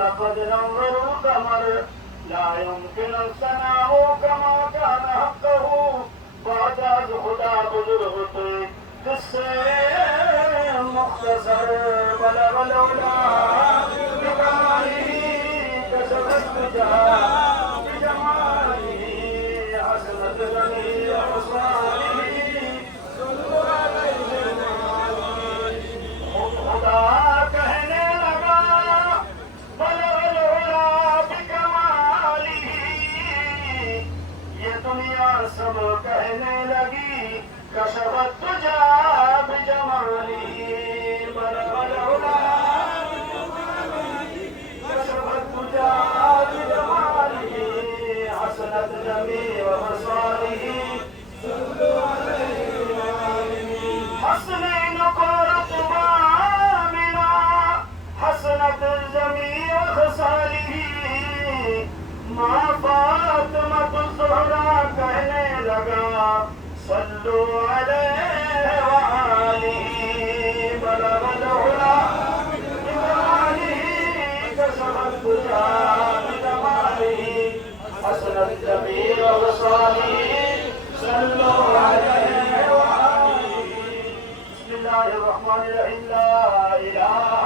لقد نور القمر لا يمكن الثناء كما كان حقه بعد از خدا بزرگ थे जिससे मुख्तसर बलग लौला बिकमाली कसरत तुझा बिजमाली हसनत जमी हुस्नाली खुदा कहने लगा बलग लौला बिकमाली ये दुनिया सब कहने लगी कशफत तुझा बिजमाली बलग लौला कशफत तुझा बिजमाली हसनत जमी वमसाली हसनैन को रतबा मिला हसनत जमी वखसाली माँ फातिमा ज़हरा कहने लगा सल्लु अलैहि व आलिही बलग लौला बिजमालिही कसफत तुझा बिजमालिही हसनत जमी वखसालिही सल्लु अलैहि व आलिही बिस्मिल्लाहिर रहमानिर रहीम ला इलाहा